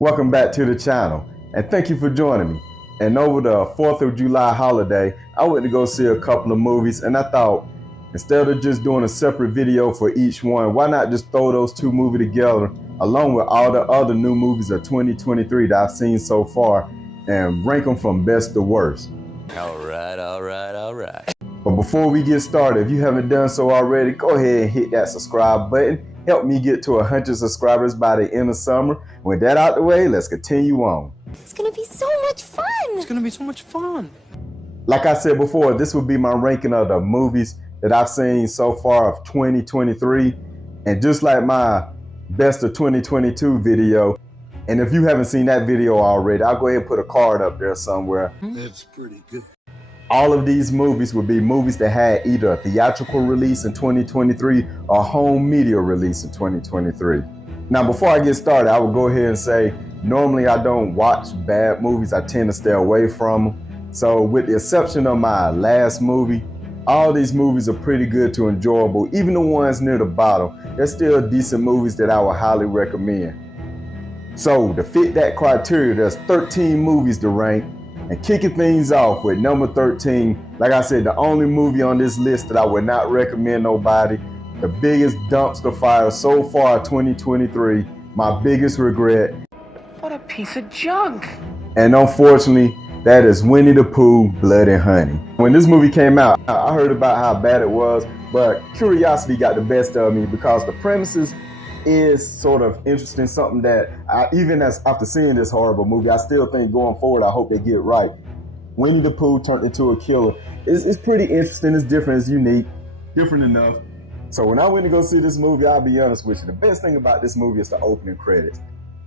Welcome back to the channel, and thank you for joining me. And over the 4th of July holiday, I went to go see a couple of movies, and I thought, instead of just doing a separate video for each one, why not just throw those two movies together, along with all the other new movies of 2023 that I've seen so far, and rank them from best to worst. Alright. But before we get started, if you haven't done so already, go ahead and hit that subscribe button. Help me get to 100 subscribers by the end of summer. With that out the way, let's continue on. It's gonna be so much fun! It's gonna be so much fun. Like I said before, this would be my ranking of the movies that I've seen so far of 2023. And just like my best of 2022 video, and if you haven't seen that video already, I'll go ahead and put a card up there somewhere. That's pretty good. All of these movies would be movies that had either a theatrical release in 2023 or home media release in 2023. Now, before I get started, I will go ahead and say, normally I don't watch bad movies. I tend to stay away from them. So with the exception of my last movie, all these movies are pretty good to enjoyable. Even the ones near the bottom, they're still decent movies that I would highly recommend. So to fit that criteria, there's 13 movies to rank. And kicking things off with number 13, like I said, the only movie on this list that I would not recommend nobody, the biggest dumpster fire so far 2023, my biggest regret. What a piece of junk. And unfortunately, that is Winnie the Pooh, Blood and Honey. When this movie came out, I heard about how bad it was, but curiosity got the best of me because the premises is sort of interesting, something that even after seeing this horrible movie, I still think going forward, I hope they get right. Winnie the Pooh turned into a killer. It's pretty interesting, it's different, it's unique, different enough. So when I went to go see this movie, I'll be honest with you, the best thing about this movie is the opening credits.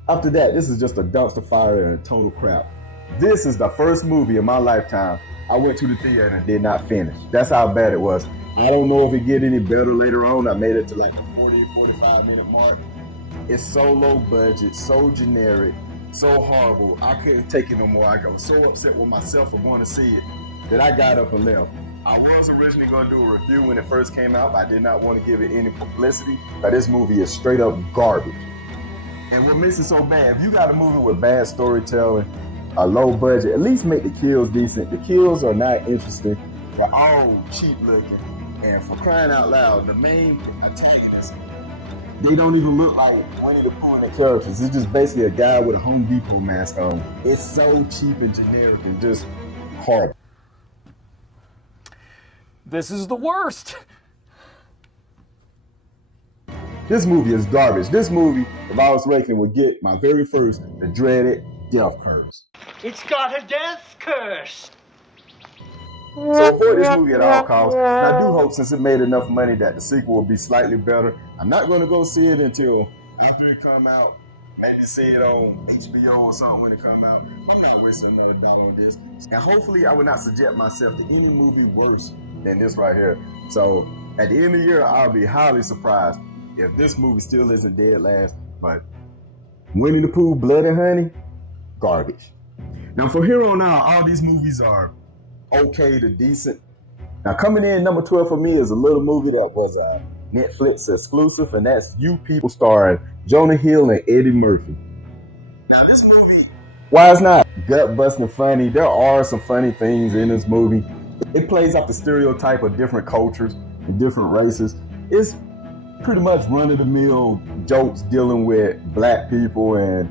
After that, this is just a dumpster fire and a total crap. This is the first movie in my lifetime I went to the theater and did not finish. That's how bad it was. I don't know if it get any better later on. I made it to like the 45 minute mark. It's so low budget, so generic, so horrible. I couldn't take it no more. I got so upset with myself for going to see it that I got up and left. I was originally going to do a review when it first came out, but I did not want to give it any publicity. But this movie is straight up garbage. And what makes it so bad, if you got a movie with bad storytelling, a low budget, at least make the kills decent. The kills are not interesting. They're all cheap looking. And for crying out loud, the main antagonists, they don't even look like Winnie the Pooh and the characters. It's just basically a guy with a Home Depot mask on. It's so cheap and generic and just horrible. This is the worst. This movie is garbage. This movie, if I was raking, would get my very first, the dreaded death curse. It's got a death curse. So avoid this movie at all costs. And I do hope, since it made enough money, that the sequel will be slightly better. I'm not going to go see it until after it come out. Maybe see it on HBO or something when it come out. I'm not wasting money on this. And hopefully I will not subject myself to any movie worse than this right here. So at the end of the year, I'll be highly surprised if this movie still isn't dead last. But Winnie the Pooh, Blood and Honey, garbage. Now from here on out, all these movies are okay to decent. Now coming in number 12 for me is a little movie that was a Netflix exclusive, and that's You People, starring Jonah Hill and Eddie Murphy. Now this movie, while it's not gut-busting funny, there are some funny things in this movie. It plays off the stereotype of different cultures and different races. It's pretty much run-of-the-mill jokes dealing with black people and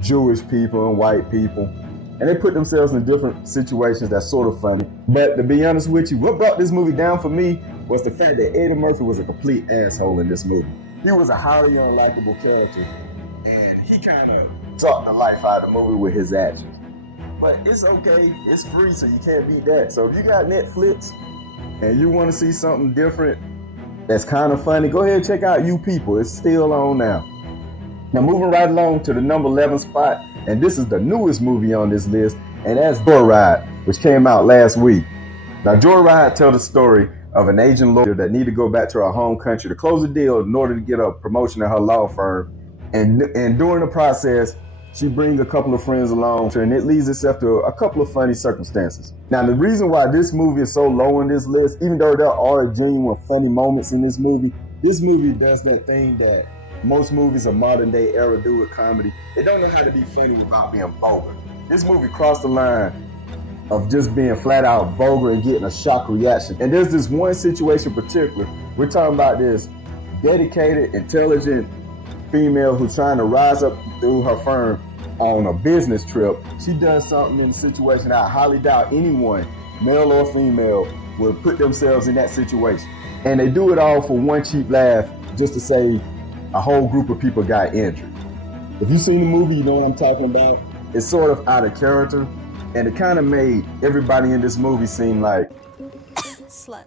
Jewish people and white people. And they put themselves in different situations that's sort of funny. But to be honest with you, what brought this movie down for me was the fact that Eddie Murphy was a complete asshole in this movie. He was a highly unlikable character, and he kind of sucked the life out of the movie with his actions. But it's okay, it's free, so you can't beat that. So if you got Netflix and you want to see something different that's kind of funny, go ahead and check out You People. It's still on now. Now moving right along to the number 11 spot, and this is the newest movie on this list, and that's Joyride, which came out last week. Now Joyride tells the story of an Asian lawyer that needed to go back to her home country to close a deal in order to get a promotion at her law firm. And during the process, she brings a couple of friends along, and it leads itself to a couple of funny circumstances. Now the reason why this movie is so low on this list, even though there are genuine funny moments in this movie does that thing that most movies of modern day era do with comedy. They don't know how to be funny without being vulgar. This movie crossed the line of just being flat out vulgar and getting a shock reaction. And there's this one situation in particular. We're talking about this dedicated, intelligent female who's trying to rise up through her firm on a business trip. She does something in a situation I highly doubt anyone, male or female, would put themselves in that situation. And they do it all for one cheap laugh, just to say a whole group of people got injured. If you've seen the movie, you know what I'm talking about. It's sort of out of character, and it kind of made everybody in this movie seem like Slut.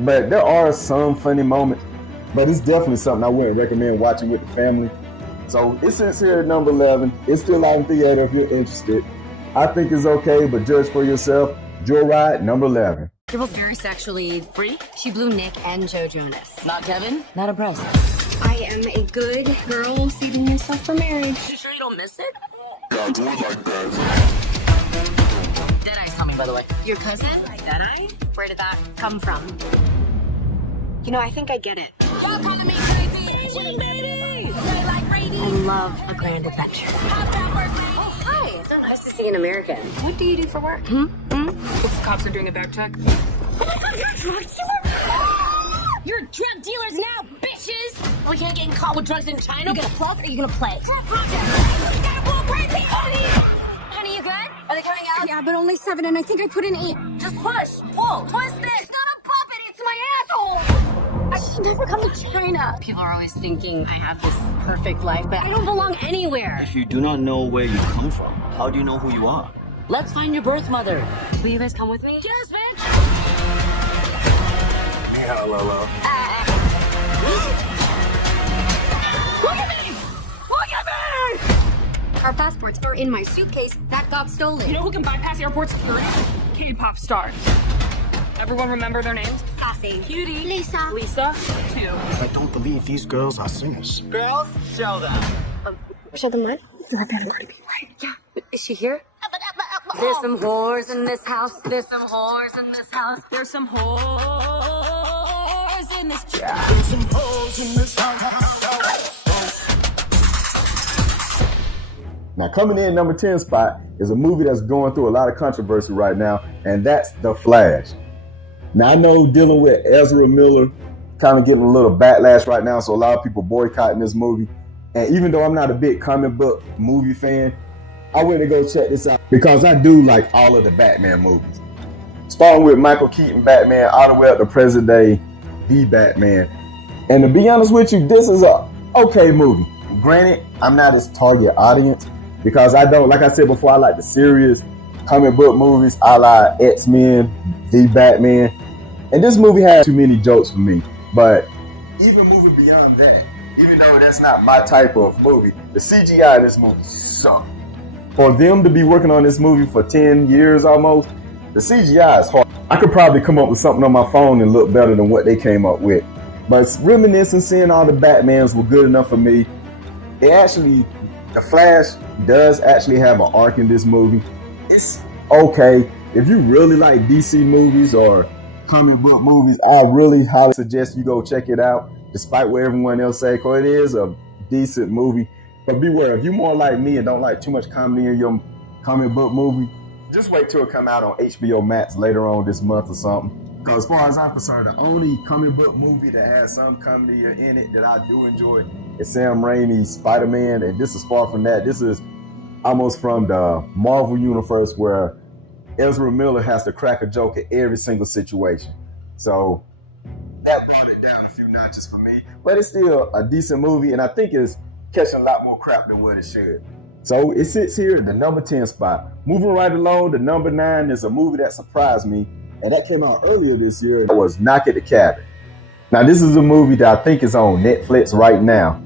But there are some funny moments, but it's definitely something I wouldn't recommend watching with the family. So it sits here at number 11. It's still out in theater if you're interested. I think it's okay, but judge for yourself. Joyride, number 11. You're both very sexually free. She blew Nick and Joe Jonas. Not Kevin? Not impressed. I am a good girl saving myself for marriage. You sure you don't miss it? Yeah, do it like that. Deadeye's coming, by the way. Your cousin? Deadeye? Where did that come from? You know, I think I get it. Y'all calling me crazy, baby! They like radio. I love a grand adventure. Oh, hi. It's so nice to see an American. What do you do for work? Looks the cops are doing a back check. You're drug dealers now, bitches! We can't get caught with drugs in China. You gonna plug or are you gonna play? Honey, you good? Are they coming out? Yeah, but only 7, and I think I put in 8. Just push, pull, twist it. It's not a puppet, it's my asshole! I should never come to China. People are always thinking I have this perfect life, but I don't belong anywhere. If you do not know where you come from, how do you know who you are? Let's find your birth mother. Will you guys come with me? Yes, bitch! Yeah, Lolo. Look at me! Look at me! Our passports are in my suitcase. That got stolen. You know who can bypass airport security? K-pop stars. Everyone remember their names? Sassy. Cutie. Lisa. Lisa. 2. I don't believe these girls are singers. Girls, show them. Show them what? Yeah, is she here? There's some whores in this house. There's some whores in this house. There's some whores in this job. There's some hoes in this house. Now, coming in number 10 spot is a movie that's going through a lot of controversy right now, and that's The Flash. Now, I know dealing with Ezra Miller, kind of getting a little backlash right now, so a lot of people boycotting this movie. And even though I'm not a big comic book movie fan, I went to go check this out because I do like all of the Batman movies. Starting with Michael Keaton Batman all the way up to present day The Batman. And to be honest with you, this is a okay movie. Granted, I'm not his target audience because I don't, like I said before, I like the serious comic book movies. I like X-Men, The Batman. And this movie had too many jokes for me. But even moving beyond that, even though that's not my type of movie, the CGI in this movie sucked. For them to be working on this movie for 10 years almost, the CGI is hard. I could probably come up with something on my phone and look better than what they came up with. But reminiscing, seeing all the Batmans were good enough for me. The Flash does actually have an arc in this movie. It's okay. If you really like DC movies or comic book movies, I really highly suggest you go check it out, despite what everyone else say, because it is a decent movie. But beware, if you're more like me and don't like too much comedy in your comic book movie, just wait till it come out on HBO Max later on this month or something. Because as far as I'm concerned, the only comic book movie that has some comedy in it that I do enjoy is Sam Raimi's Spider-Man, and this is far from that. This is almost from the Marvel universe where Ezra Miller has to crack a joke at every single situation. So that brought it down a few notches for me. But it's still a decent movie, and I think it's catching a lot more crap than what it should. So it sits here at the number 10 spot. Moving right along, the number 9 is a movie that surprised me, and that came out earlier this year. It was Knock at the Cabin. Now, this is a movie that I think is on Netflix right now.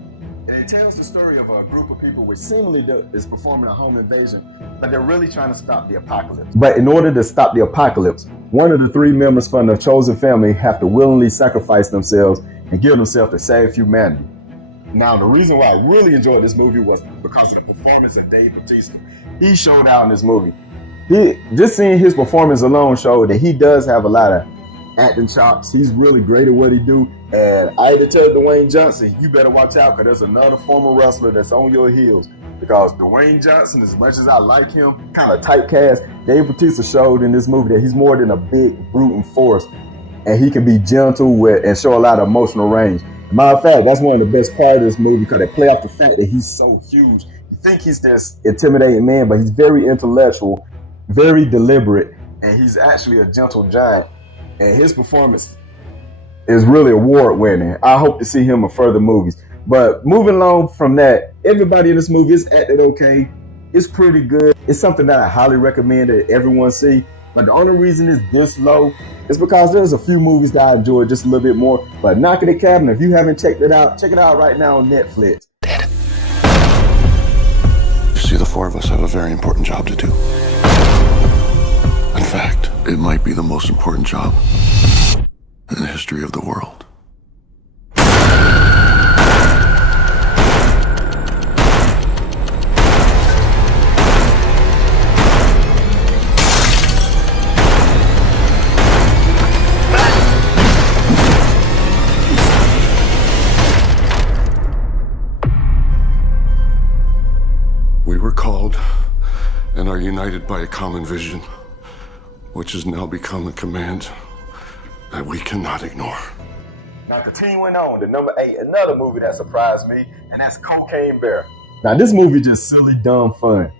And it tells the story of a group of people which seemingly is performing a home invasion, but they're really trying to stop the apocalypse. But in order to stop the apocalypse, one of the 3 members from the chosen family have to willingly sacrifice themselves and give themselves to save humanity. Now, the reason why I really enjoyed this movie was because of the performance of Dave Bautista. He showed out in this movie. Just seeing his performance alone showed that he does have a lot of acting chops. He's really great at what he do. And I had to tell Dwayne Johnson, you better watch out, because there's another former wrestler that's on your heels. Because Dwayne Johnson, as much as I like him, kind of typecast, Dave Bautista showed in this movie that he's more than a big brute force, and he can be gentle with and show a lot of emotional range. Matter of fact, that's one of the best parts of this movie, because they play off the fact that he's so huge. You think he's this intimidating man, but he's very intellectual, very deliberate, and he's actually a gentle giant. And his performance is really award-winning. I hope to see him in further movies. But moving along from that, everybody in this movie is acted okay. It's pretty good. It's something that I highly recommend that everyone see. But the only reason it's this low is because there's a few movies that I enjoy just a little bit more. But Knock at the Cabin, if you haven't checked it out, check it out right now on Netflix. You see, the four of us have a very important job to do. In fact, it might be the most important job in the history of the world. We were called and are united by a common vision, which has now become a command that we cannot ignore. Now the team went on to number 8, another movie that surprised me, and that's Cocaine Bear. Now this movie just silly, dumb fun.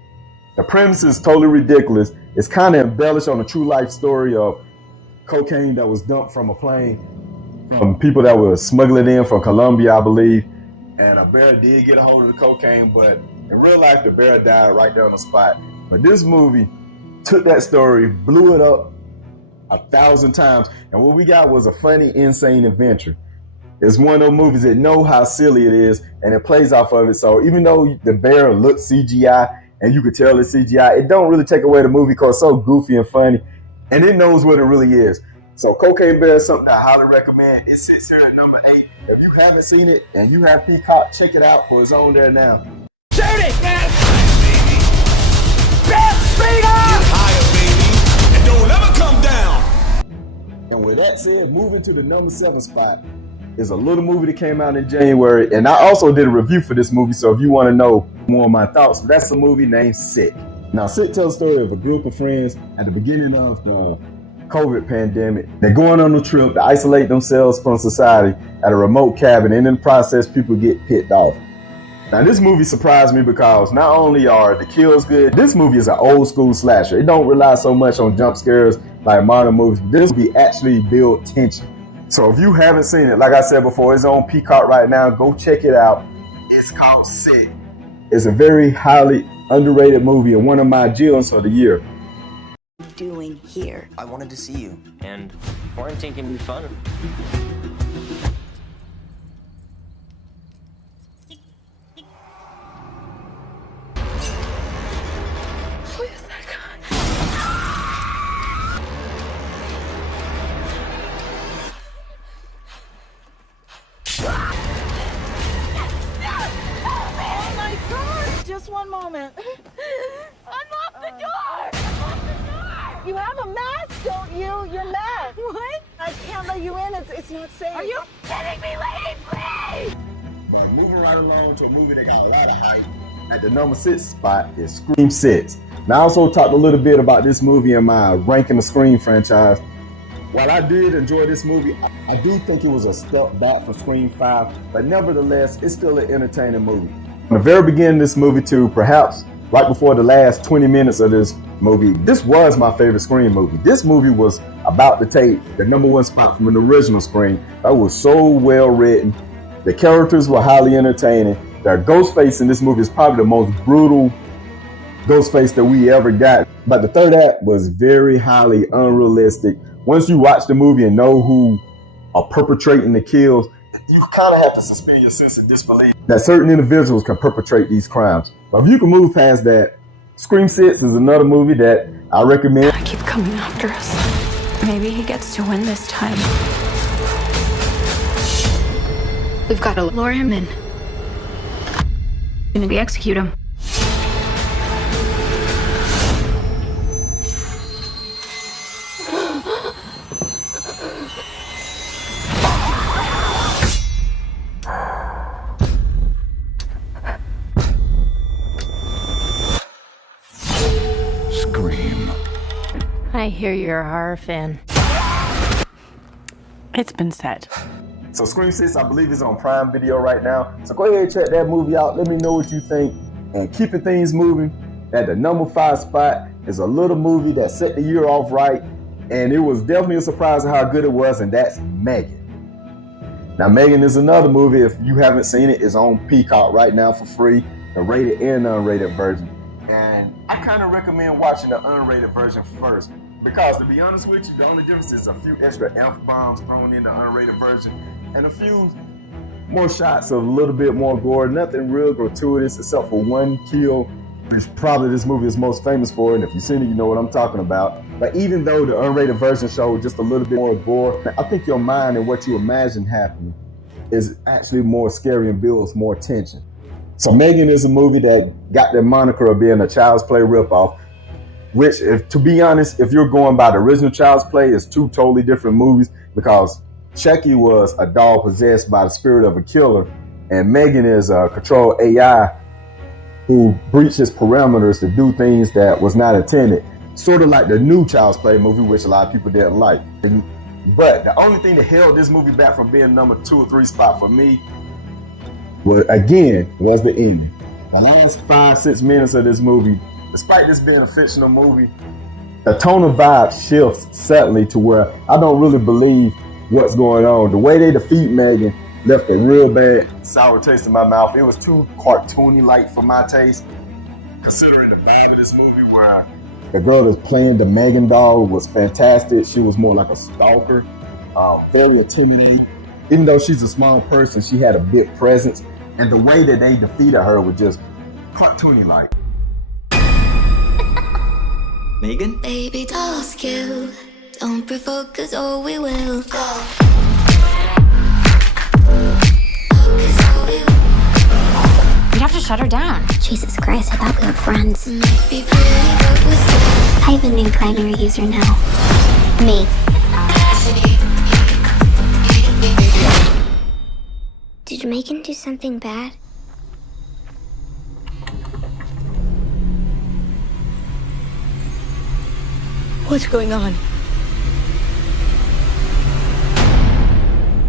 The premise is totally ridiculous. It's kind of embellished on a true life story of cocaine that was dumped from a plane from people that were smuggling in from Colombia, I believe. And a bear did get a hold of the cocaine, but in real life, the bear died right there on the spot. But this movie took that story, blew it up 1,000 times, and what we got was a funny, insane adventure. It's one of those movies that know how silly it is, and it plays off of it. So even though the bear looks CGI, and you could tell it's CGI, it don't really take away the movie because it's so goofy and funny, and it knows what it really is. So Cocaine Bear is something I highly recommend. It sits here at number 8. If you haven't seen it and you have Peacock, check it out, for it's on there now. Shoot it, man! Speed up! Get higher, baby, and don't ever come down. And with that said, moving to the number 7 spot is a little movie that came out in January, and I also did a review for this movie, so if you want to know more of my thoughts, that's a movie named Sick. Now, Sick tells the story of a group of friends at the beginning of the COVID pandemic. They're going on a trip to isolate themselves from society at a remote cabin, and in the process, people get picked off. Now, this movie surprised me because not only are the kills good, this movie is an old school slasher. It don't rely so much on jump scares like modern movies. This movie actually builds tension. So if you haven't seen it, like I said before, it's on Peacock right now. Go check it out. It's called Sick. It's a very highly underrated movie and one of my gems of the year. Doing here? I wanted to see you. And quarantine can be fun. Just one moment. Unlock the door! Unlock the door! You have a mask, don't you? You're masked. What? I can't let you in. It's not safe. Are you kidding me, lady? Please! But moving right along to a movie that got a lot of hype. At the number 6 spot is Scream 6. Now I also talked a little bit about this movie in my ranking the Scream franchise. While I did enjoy this movie, I do think it was a step back from Scream 5, but nevertheless, it's still an entertaining movie. From the very beginning of this movie to perhaps right before the last 20 minutes of this movie, this was my favorite Scream movie. This movie was about to take the number 1 spot from an original Scream. That was so well written. The characters were highly entertaining. The Ghostface in this movie is probably the most brutal Ghostface that we ever got. But the third act was very highly unrealistic. Once you watch the movie and know who are perpetrating the kills, you kind of have to suspend your sense of disbelief that certain individuals can perpetrate these crimes. But if you can move past that, Scream 6 is another movie that I recommend. I keep coming after us. Maybe he gets to win this time. We've got to lure him in. Maybe execute him. I hear you're a horror fan. It's been said. So Scream 6, I believe, is on Prime Video right now. So go ahead and check that movie out. Let me know what you think. And keeping things moving, at the number 5 spot is a little movie that set the year off right. And it was definitely a surprise at how good it was, and that's Megan. Now, Megan is another movie. If you haven't seen it, it's on Peacock right now for free, the rated and unrated version. And I kind of recommend watching the unrated version first, because to be honest with you, the only difference is a few extra F-bombs thrown in the unrated version and a few more shots of a little bit more gore. Nothing real gratuitous except for one kill, which probably this movie is most famous for, and if you've seen it, you know what I'm talking about. But even though the unrated version showed just a little bit more gore, I think your mind and what you imagine happening is actually more scary and builds more tension. So Megan is a movie that got the moniker of being a Child's Play ripoff, which, to be honest, if you're going by the original Child's Play, it's two totally different movies, because Chucky was a doll possessed by the spirit of a killer, and Megan is a controlled AI who breaches parameters to do things that was not intended. Sort of like the new Child's Play movie, which a lot of people didn't like. But the only thing that held this movie back from being number 2 or 3 spot for me was the ending. The last 5-6 minutes of this movie, despite this being a fictional movie, the tone of vibe shifts suddenly to where I don't really believe what's going on. The way they defeat Megan left a real bad sour taste in my mouth. It was too cartoony-like for my taste, considering the vibe of this movie, where the girl that's playing the Megan doll was fantastic. She was more like a stalker, very intimidating. Even though she's a small person, she had a big presence, and the way that they defeated her was just cartoony-like. Megan? Baby, don't kill. Don't provoke us or we will go. You'd have to shut her down. Jesus Christ, I thought we were friends. I have a new primary user now. Me. Did Megan do something bad? What's going on?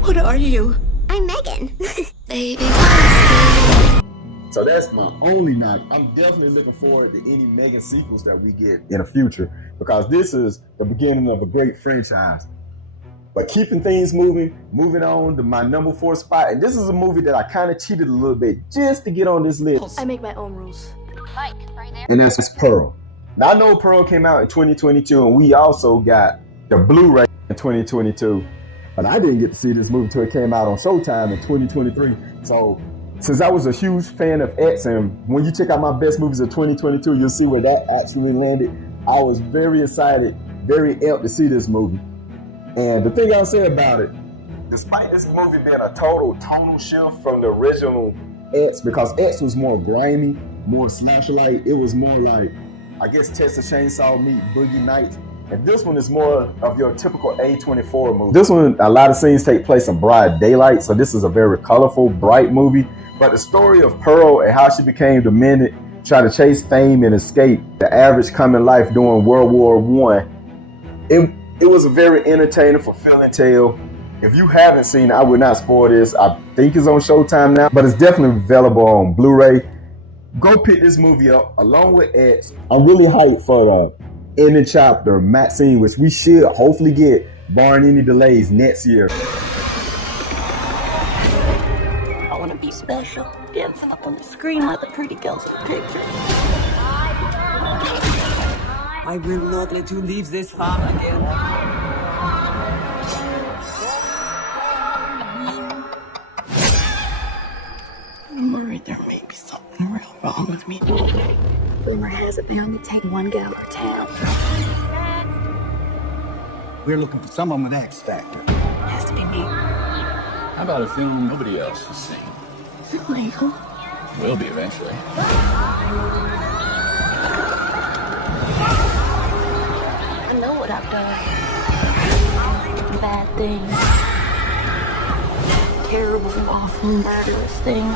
What are you? I'm Megan. Baby, So that's my only knock. I'm definitely looking forward to any Megan sequels that we get in the future, because this is the beginning of a great franchise. But keeping things moving on to my number 4 spot, and this is a movie that I kind of cheated a little bit just to get on this list. I make my own rules. Mike, right there. And that's Pearl. Now, I know Pearl came out in 2022, and we also got the Blu-ray in 2022, but I didn't get to see this movie until it came out on Showtime in 2023. So since I was a huge fan of X, and when you check out my best movies of 2022, you'll see where that actually landed. I was very excited, very amped to see this movie. And the thing I'll say about it, despite this movie being a total tonal shift from the original X, because X was more grimy, more slasher-like, it was more like, I guess, Texas Chainsaw meet Boogie Nights. And this one is more of your typical A24 movie. This one, a lot of scenes take place in broad daylight, so this is a very colorful, bright movie. But the story of Pearl and how she became demented, tried to chase fame and escape the average common life during World War I, it was a very entertaining, fulfilling tale. If you haven't seen it, I would not spoil this. I think it's on Showtime now, but it's definitely available on Blu-ray. Go pick this movie up along with X. I'm really hyped for the ending chapter, Maxine, which we should hopefully get, barring any delays, next year. I want to be special. Dancing up on the screen like the pretty girls in the picture. I will not let you leave this farm again. I'm worried there may be something real wrong with me. Rumor has it they only take one gal to town. We're looking for someone with X Factor. Has to be me. How about a film nobody else has seen? Is it legal? Will be eventually. I know what I've done. Bad things. Terrible, awful, murderous things.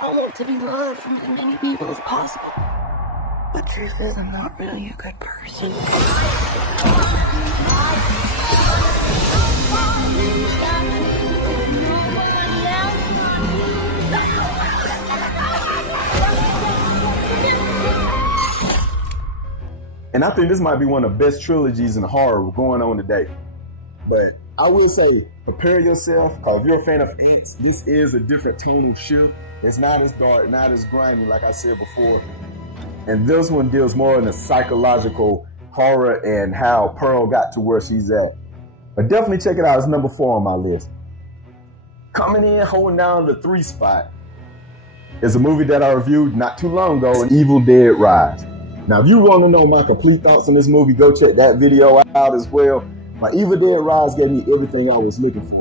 I want to be loved from as many people as possible. The truth is, I'm not really a good person. And I think this might be one of the best trilogies in horror going on today. But I will say, prepare yourself, because if you're a fan of Ants, this is a different tonal shift. It's not as dark, not as grimy, like I said before. And this one deals more in the psychological horror and how Pearl got to where she's at. But definitely check it out. It's number 4 on my list. Coming in, holding down the 3 spot, is a movie that I reviewed not too long ago, Evil Dead Rise. Now, if you want to know my complete thoughts on this movie, go check that video out as well. My Evil Dead Rise gave me everything I was looking for.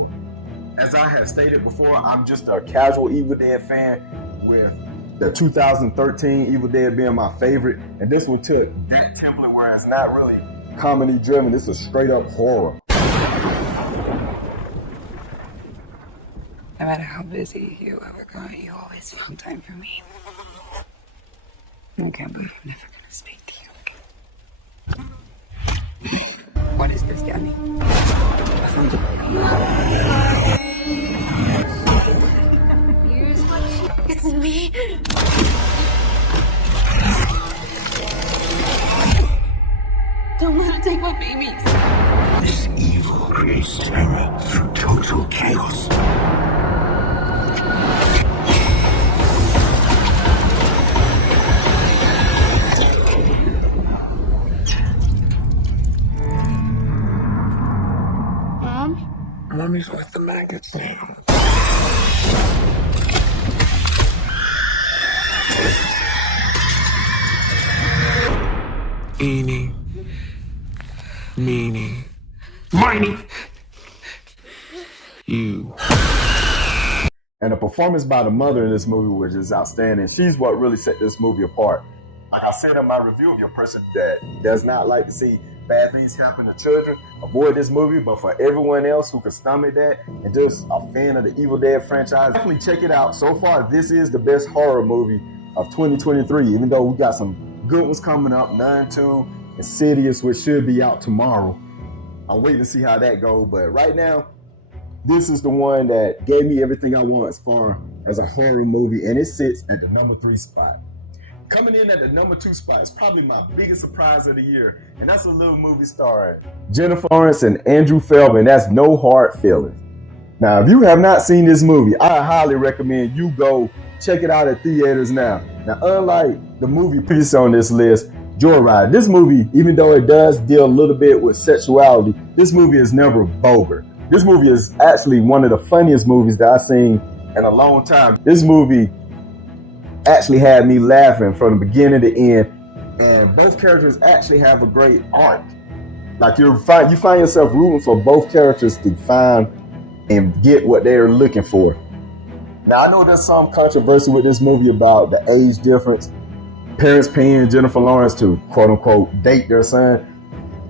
As I have stated before, I'm just a casual Evil Dead fan, with the 2013 Evil Dead being my favorite. And this one took that template where it's not really comedy driven. This is straight up horror. No matter how busy you ever got, you always found time for me. I can't believe I'm never gonna speak to you again. What is this, Danny? It's me. Don't let her take my babies. This evil creates terror through total chaos. Mommy's with the maggots now. Eeny, meeny, miny. You. And the performance by the mother in this movie was just outstanding. She's what really set this movie apart. Like I said in my review, if you're a person that does not like to see bad things happen to children, avoid this movie. But for everyone else who can stomach that and just a fan of the Evil Dead franchise, definitely check it out. So far, this is the best horror movie of 2023, even though we got some good ones coming up. Nun 2, Insidious, which should be out tomorrow. I'm waiting to see how that goes, but right now, this is the one that gave me everything I want as far as a horror movie, and it sits at the number 3 spot. Coming in at the number 2 spot is probably my biggest surprise of the year, and that's a little movie starring Jennifer Lawrence and Andrew Feldman. That's No Hard Feelings. Now, if you have not seen this movie, I highly recommend you go check it out at theaters now. Now, unlike the movie piece on this list, Joyride, this movie, even though it does deal a little bit with sexuality, this movie is never vulgar. This movie is actually one of the funniest movies that I've seen in a long time. This movie actually had me laughing from the beginning to end, and both characters actually have a great arc. Like you find yourself rooting for both characters to find and get what they're looking for. Now, I know there's some controversy with this movie about the age difference, parents paying Jennifer Lawrence to quote unquote date their son.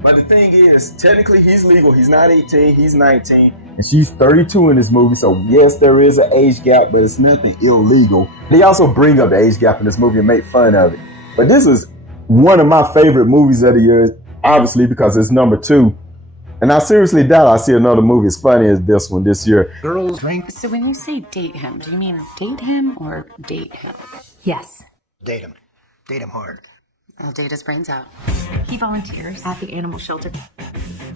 But the thing is, technically he's legal. He's not 18, he's 19, and she's 32 in this movie. So yes, there is an age gap, but it's nothing illegal. They also bring up the age gap in this movie and make fun of it. But this is one of my favorite movies of the year, obviously because it's number 2. And I seriously doubt I'll see another movie as funny as this one this year. Girls drink. So when you say date him, do you mean date him or date him? Yes. Date him. Date him hard. I'll date his brains out. He volunteers at the animal shelter.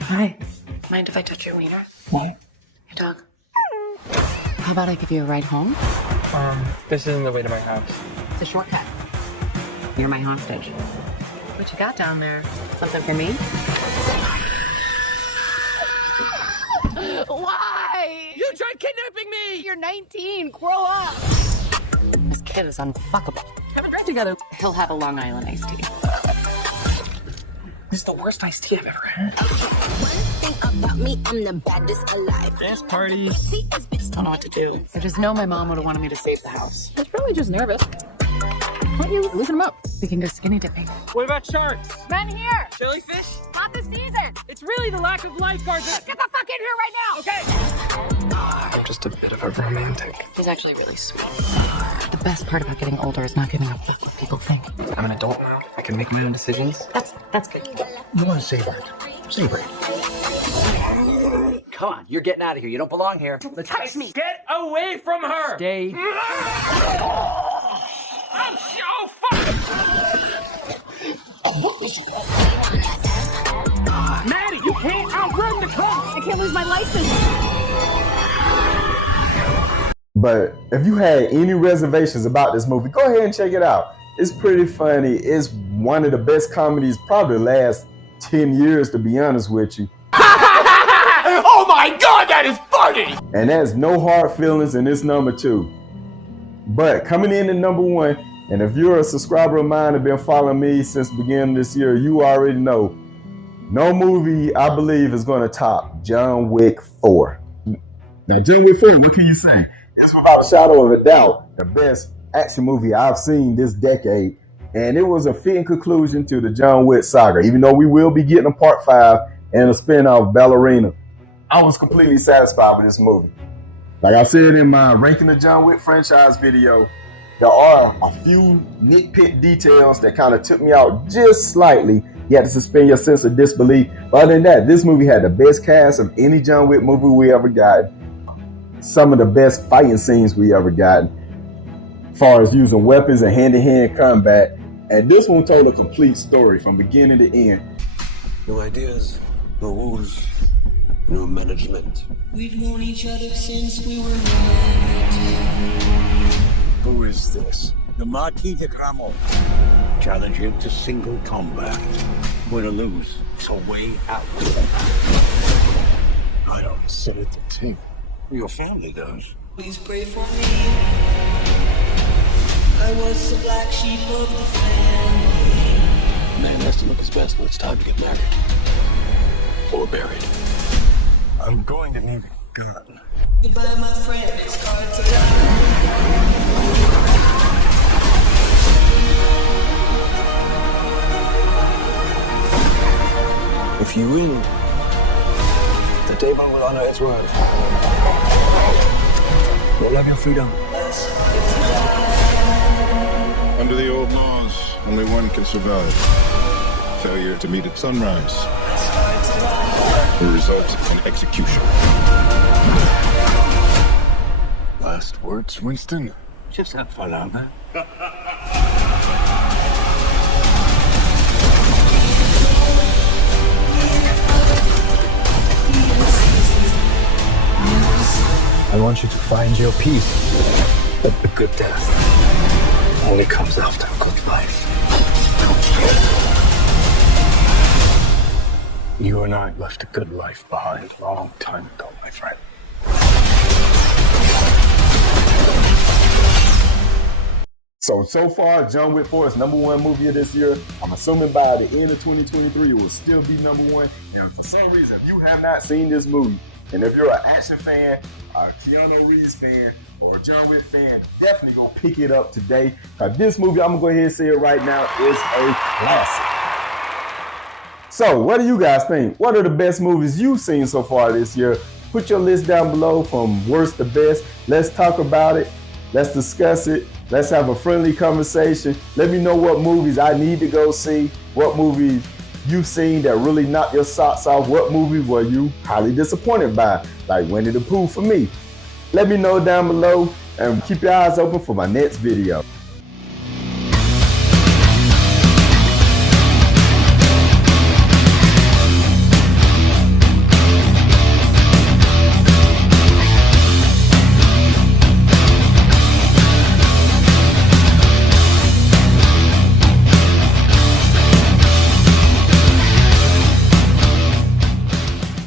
Hi. Mind if I touch your wiener? What? Your dog. How about I give you a ride home? This isn't the way to my house. It's a shortcut. You're my hostage. What you got down there? Something for me? Why? You tried kidnapping me! You're 19. Grow up. This kid is unfuckable. Have a drink together. He'll have a Long Island iced tea. This is the worst iced tea I've ever had. One thing about me, I'm the baddest alive. Dance party. Just don't know what to do. I just know my mom would have wanted me to save the house. He's probably just nervous. Why don't you loosen him up? We can go skinny dipping. What about sharks? Men here. Jellyfish? Not the season. It's really the lack of lifeguards. Get the fuck in here right now. Okay. I'm just a bit of a romantic. He's actually really sweet. The best part about getting older is not giving up what people think. I'm an adult now. I can make my own decisions. That's good. You want to say that? Savor it. Come on, you're getting out of here. You don't belong here. Let's touch me. Get away from her. Stay. I'm so fucking. Maddie, you can't outrun the cops. I can't lose my license. But if you had any reservations about this movie, go ahead and check it out. It's pretty funny. It's one of the best comedies probably the last 10 years, to be honest with you. Oh my God, that is funny! And there's no hard feelings in this number 2. But coming in at number 1, and if you're a subscriber of mine and been following me since the beginning of this year, you already know no movie, I believe, is going to top John Wick 4. Now, John Wick 4, what can you say? It's without a shadow of a doubt the best action movie I've seen this decade. And it was a fitting conclusion to the John Wick saga. Even though we will be getting a part 5 and a spin-off, Ballerina, I was completely satisfied with this movie. Like I said in my ranking the John Wick franchise video, there are a few nitpick details that kind of took me out just slightly. You had to suspend your sense of disbelief. But other than that, this movie had the best cast of any John Wick movie we ever got. Some of the best fighting scenes we ever got, as far as using weapons and hand-to-hand combat. And this one told a complete story from beginning to end. No ideas, no rules, no management. We've known each other since we were married. Who is this? The Marquis de Gramont. Challenge him to single combat. Win or lose, it's a way out. I don't sit at the table. Your family does. Please pray for me. I was the black sheep of the family. Man has to look his best when it's time to get married. Or buried. I'm going to need a gun. Goodbye, my friend. It's hard to die. If you win, the Devon will honor his word. You'll have your freedom. Under the old laws, only one can survive. Failure to meet at sunrise will result in execution. Last words, Winston? Just have fun out there. I want you to find your peace. But the good death only comes after a good life. You and I left a good life behind a long time ago, my friend. So far, John Wick 4 is number 1 movie of this year. I'm assuming by the end of 2023, it will still be number 1. And for some reason, if you have not seen this movie, and if you're an action fan, a Keanu Reeves fan, or a John Wick fan, definitely go pick it up today. Because this movie, I'm going to go ahead and say it right now, is a classic. So, what do you guys think? What are the best movies you've seen so far this year? Put your list down below from worst to best. Let's talk about it. Let's discuss it. Let's have a friendly conversation. Let me know what movies I need to go see. What movies you've seen that really knocked your socks off. What movie were you highly disappointed by? Like Winnie the Pooh for me. Let me know down below and keep your eyes open for my next video.